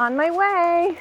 On my way.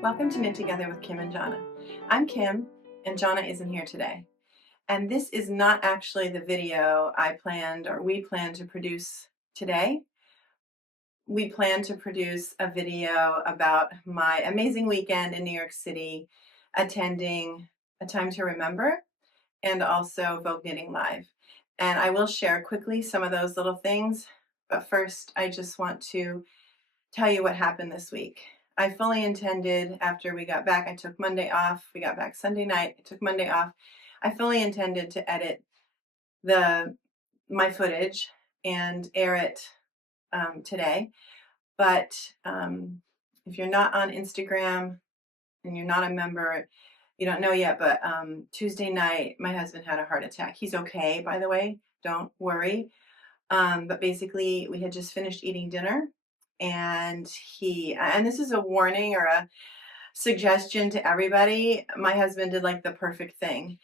Welcome to Knit Together with Kim and Jonna. I'm Kim, and Jonna isn't here today. And this is not actually the video we planned to produce today. We planned to produce a video about my amazing weekend in New York City, attending A Time to Remember, and also Vogue Knitting Live. And I will share quickly some of those little things, but first I just want to tell you what happened this week. I fully intended, after we got back, I took Monday off. We got back Sunday night. I took Monday off. I fully intended to edit my footage and air it today. But if you're not on Instagram and you're not a member, you don't know yet, but Tuesday night, my husband had a heart attack. He's okay, by the way. Don't worry. But basically, we had just finished eating dinner. And this is a warning or a suggestion to everybody. My husband did like the perfect thing.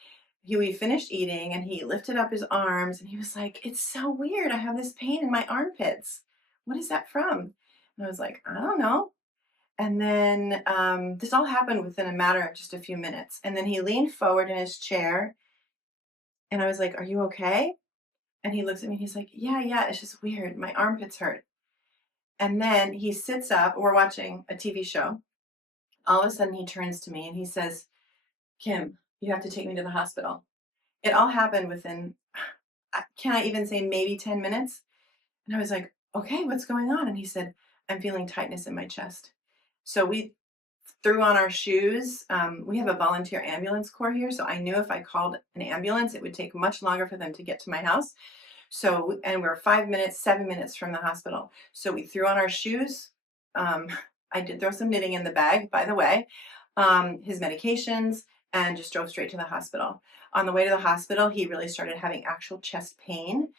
We finished eating and he lifted up his arms and he was like, "It's so weird. I have this pain in my armpits. What is that from?" And I was like, "I don't know." And then this all happened within a matter of just a few minutes. And then he leaned forward in his chair and I was like, "Are you okay?" And he looks at me and he's like, yeah, it's just weird. My armpits hurt." And then he sits up, we're watching a TV show. All of a sudden he turns to me and he says, "Kim, you have to take me to the hospital." It all happened within, can I even say maybe 10 minutes? And I was like, "Okay, what's going on?" And he said, "I'm feeling tightness in my chest." So we threw on our shoes. We have a volunteer ambulance corps here. So I knew if I called an ambulance, it would take much longer for them to get to my house. So, and we're 7 minutes from the hospital. So we threw on our shoes. I did throw some knitting in the bag, by the way, his medications, and just drove straight to the hospital. On the way to the hospital, he really started having actual chest pain.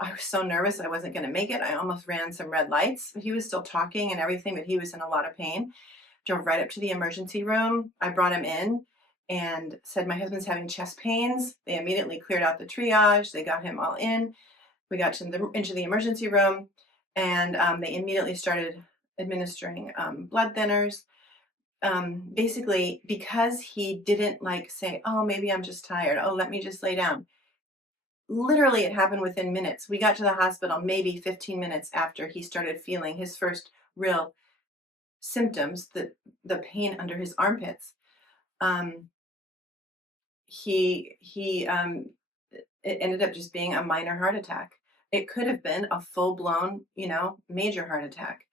I was so nervous I wasn't going to make it. I almost ran some red lights. He was still talking and everything, but he was in a lot of pain. Drove right up to the emergency room. I brought him in and said, "My husband's having chest pains." They immediately cleared out the triage. They got him all in. We got into the emergency room, and they immediately started administering blood thinners. Basically, because he didn't say, "Oh, maybe I'm just tired. Oh, let me just lay down." Literally, it happened within minutes. We got to the hospital maybe 15 minutes after he started feeling his first real symptoms, the pain under his armpits. Um, it ended up just being a minor heart attack. It could have been a full-blown, major heart attack,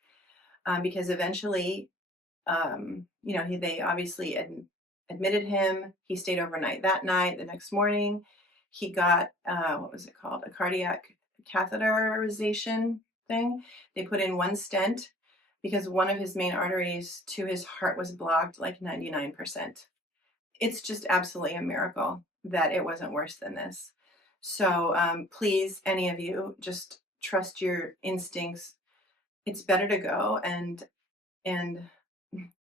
because eventually, they obviously admitted him. He stayed overnight that night. The next morning, he got, what was it called? A cardiac catheterization thing. They put in one stent because one of his main arteries to his heart was blocked like 99%. It's just absolutely a miracle that it wasn't worse than this. So please, any of you, just trust your instincts. It's better to go and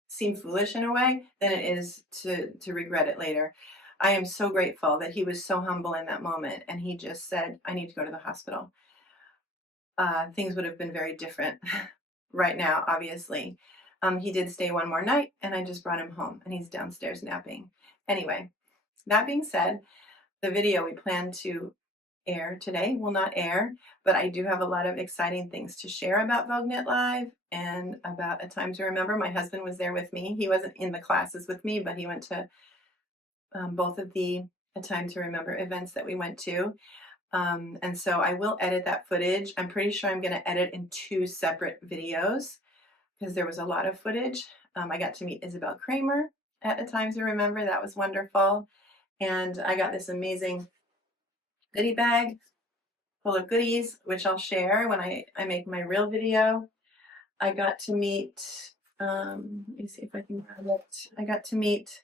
seem foolish in a way than it is to regret it later. I am so grateful that he was so humble in that moment and he just said, "I need to go to the hospital." Things would have been very different right now, obviously. He did stay one more night and I just brought him home and he's downstairs napping. Anyway, that being said, the video we plan to air today, will not air, but I do have a lot of exciting things to share about Vogue Knit Live and about A Time to Remember. My husband was there with me. He wasn't in the classes with me, but he went to both of the A Time to Remember events that we went to. And so I will edit that footage. I'm pretty sure I'm going to edit in 2 separate videos because there was a lot of footage. I got to meet Isabel Kramer at A Time to Remember. That was wonderful. And I got this amazing goodie bag full of goodies, which I'll share when I make my real video. I got to meet, let me see if I can grab it. I got to meet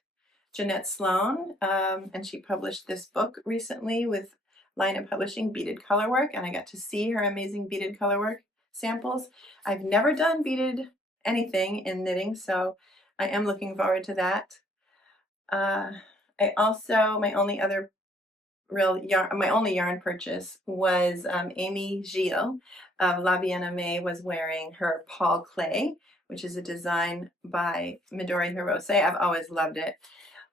Jeanette Sloan, and she published this book recently with Lina Publishing, Beaded Colorwork, and I got to see her amazing beaded colorwork samples. I've never done beaded anything in knitting, so I am looking forward to that. I also, my only yarn purchase was Amy Gilles of La Bien-Aimée was wearing her Paul Clay, which is a design by Midori Hirose. I've always loved it,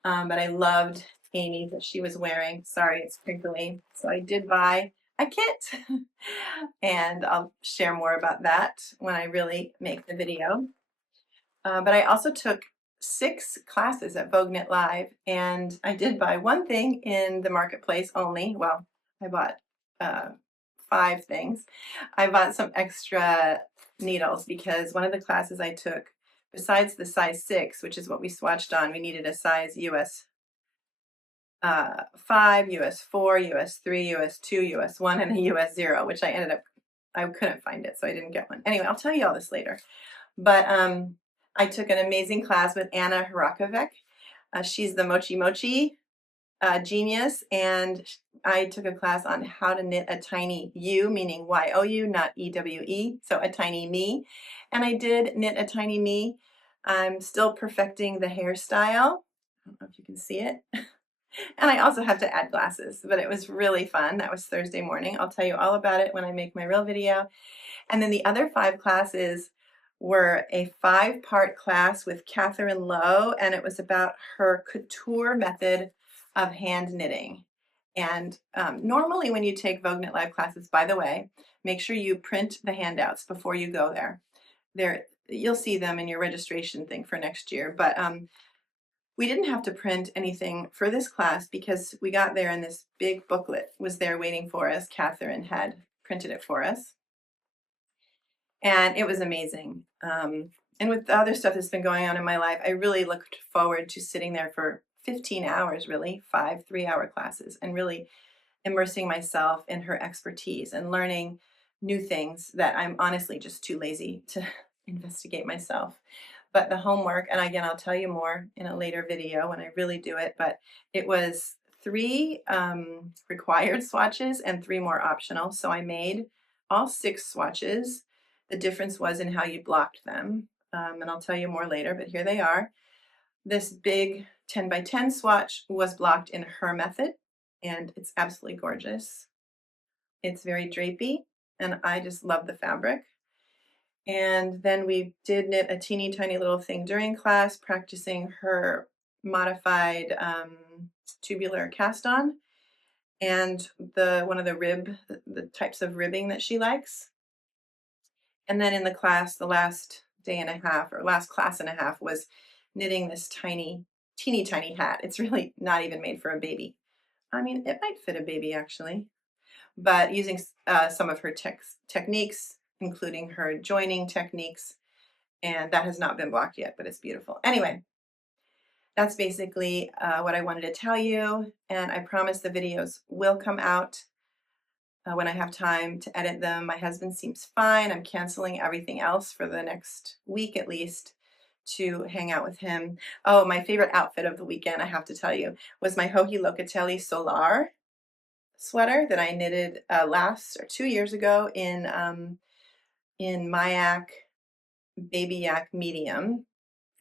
but I loved Amy that she was wearing. Sorry, it's crinkly. So I did buy a kit, and I'll share more about that when I really make the video. But I also took 6 classes at Vogue Knit Live, and I did buy one thing in the marketplace only. Well, I bought 5 things. I bought some extra needles because one of the classes I took, besides the size 6, which is what we swatched on, we needed a size US 5, US 4, US 3, US 2, US 1, and a US 0, which I couldn't find it, so I didn't get one. Anyway, I'll tell you all this later. But I took an amazing class with Anna Hrakovic. She's the Mochi Mochi genius, and I took a class on how to knit a tiny U, meaning Y-O-U, not E-W-E, so a tiny me. And I did knit a tiny me. I'm still perfecting the hairstyle. I don't know if you can see it. And I also have to add glasses, but it was really fun. That was Thursday morning. I'll tell you all about it when I make my real video. And then the other 5 classes were a 5-part class with Catherine Lowe, and it was about her couture method of hand knitting. And normally when you take Vogue Knit Live classes, by the way, make sure you print the handouts before you go there. You'll see them in your registration thing for next year, but we didn't have to print anything for this class because we got there and this big booklet was there waiting for us. Catherine had printed it for us. And it was amazing. And with the other stuff that's been going on in my life, I really looked forward to sitting there for 15 hours, really, 5 3-hour classes, and really immersing myself in her expertise and learning new things that I'm honestly just too lazy to investigate myself. But the homework, and again, I'll tell you more in a later video when I really do it, but it was 3 required swatches and 3 more optional. So I made all 6 swatches. The difference was in how you blocked them, and I'll tell you more later, but here they are. This big 10 by 10 swatch was blocked in her method, and it's absolutely gorgeous. It's very drapey, and I just love the fabric. And then we did knit a teeny tiny little thing during class, practicing her modified tubular cast on and one of the types of ribbing that she likes. And then in the class, the last day and a half, or last class and a half, was knitting this teeny tiny hat. It's really not even made for a baby. I mean, it might fit a baby actually, but using some of her techniques, including her joining techniques, and that has not been blocked yet, but it's beautiful. Anyway, that's basically what I wanted to tell you, and I promise the videos will come out when I have time to edit them. My husband seems fine. I'm canceling everything else for the next week at least to hang out with him. Oh, my favorite outfit of the weekend, I have to tell you, was my Joji Locatelli Solar sweater that I knitted 2 years ago in Mayak Baby Yak Medium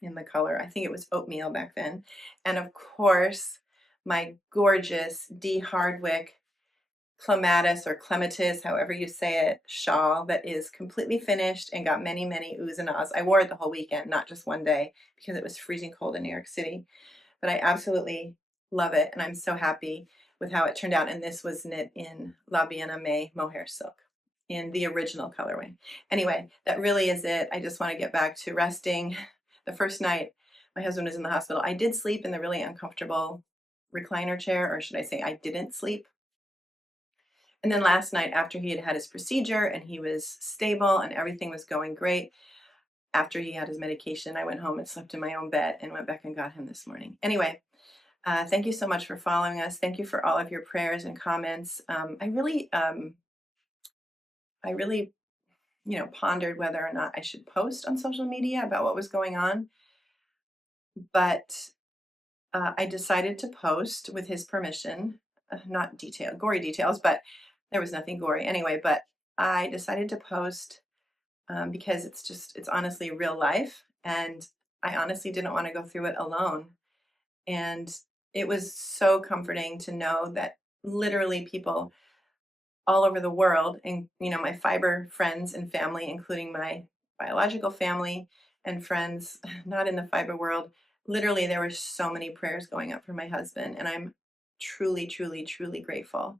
in the color. I think it was oatmeal back then. And of course, my gorgeous D. Hardwick clematis or clematis, however you say it, shawl that is completely finished and got many, many oohs and ahs. I wore it the whole weekend, not just one day, because it was freezing cold in New York City. But I absolutely love it, and I'm so happy. with how it turned out. And this was knit in La Biena May mohair silk in the original colorway. Anyway, that really is it. I just want to get back to resting. The first night my husband was in the hospital, I did sleep in the really uncomfortable recliner chair, or should I say I didn't sleep. And then last night, after he had had his procedure and he was stable and everything was going great, after he had his medication, I went home and slept in my own bed and went back and got him this morning. Anyway, thank you so much for following us. Thank you for all of your prayers and comments. I really, pondered whether or not I should post on social media about what was going on, but I decided to post with his permission, not gory details, but there was nothing gory anyway. But I decided to post because it's honestly real life, and I honestly didn't want to go through it alone. And it was so comforting to know that literally people all over the world, and my fiber friends and family, including my biological family and friends not in the fiber world, literally there were so many prayers going up for my husband, and I'm truly, truly, truly grateful.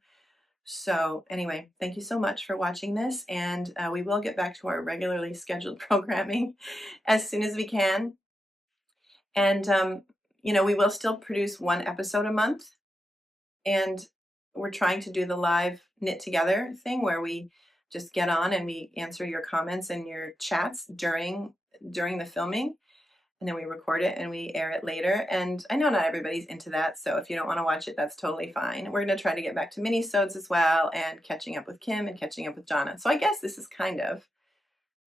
So anyway, thank you so much for watching this, and we will get back to our regularly scheduled programming as soon as we can. And we will still produce one episode a month, and we're trying to do the live knit together thing where we just get on and we answer your comments and your chats during the filming, and then we record it and we air it later. And I know not everybody's into that, so if you don't want to watch it, that's totally fine. We're going to try to get back to mini-sodes as well, and catching up with Kim and catching up with Jonna. So I guess this is kind of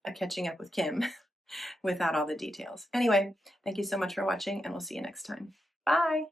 a catching up with Kim without all the details. Anyway, thank you so much for watching, and we'll see you next time. Bye.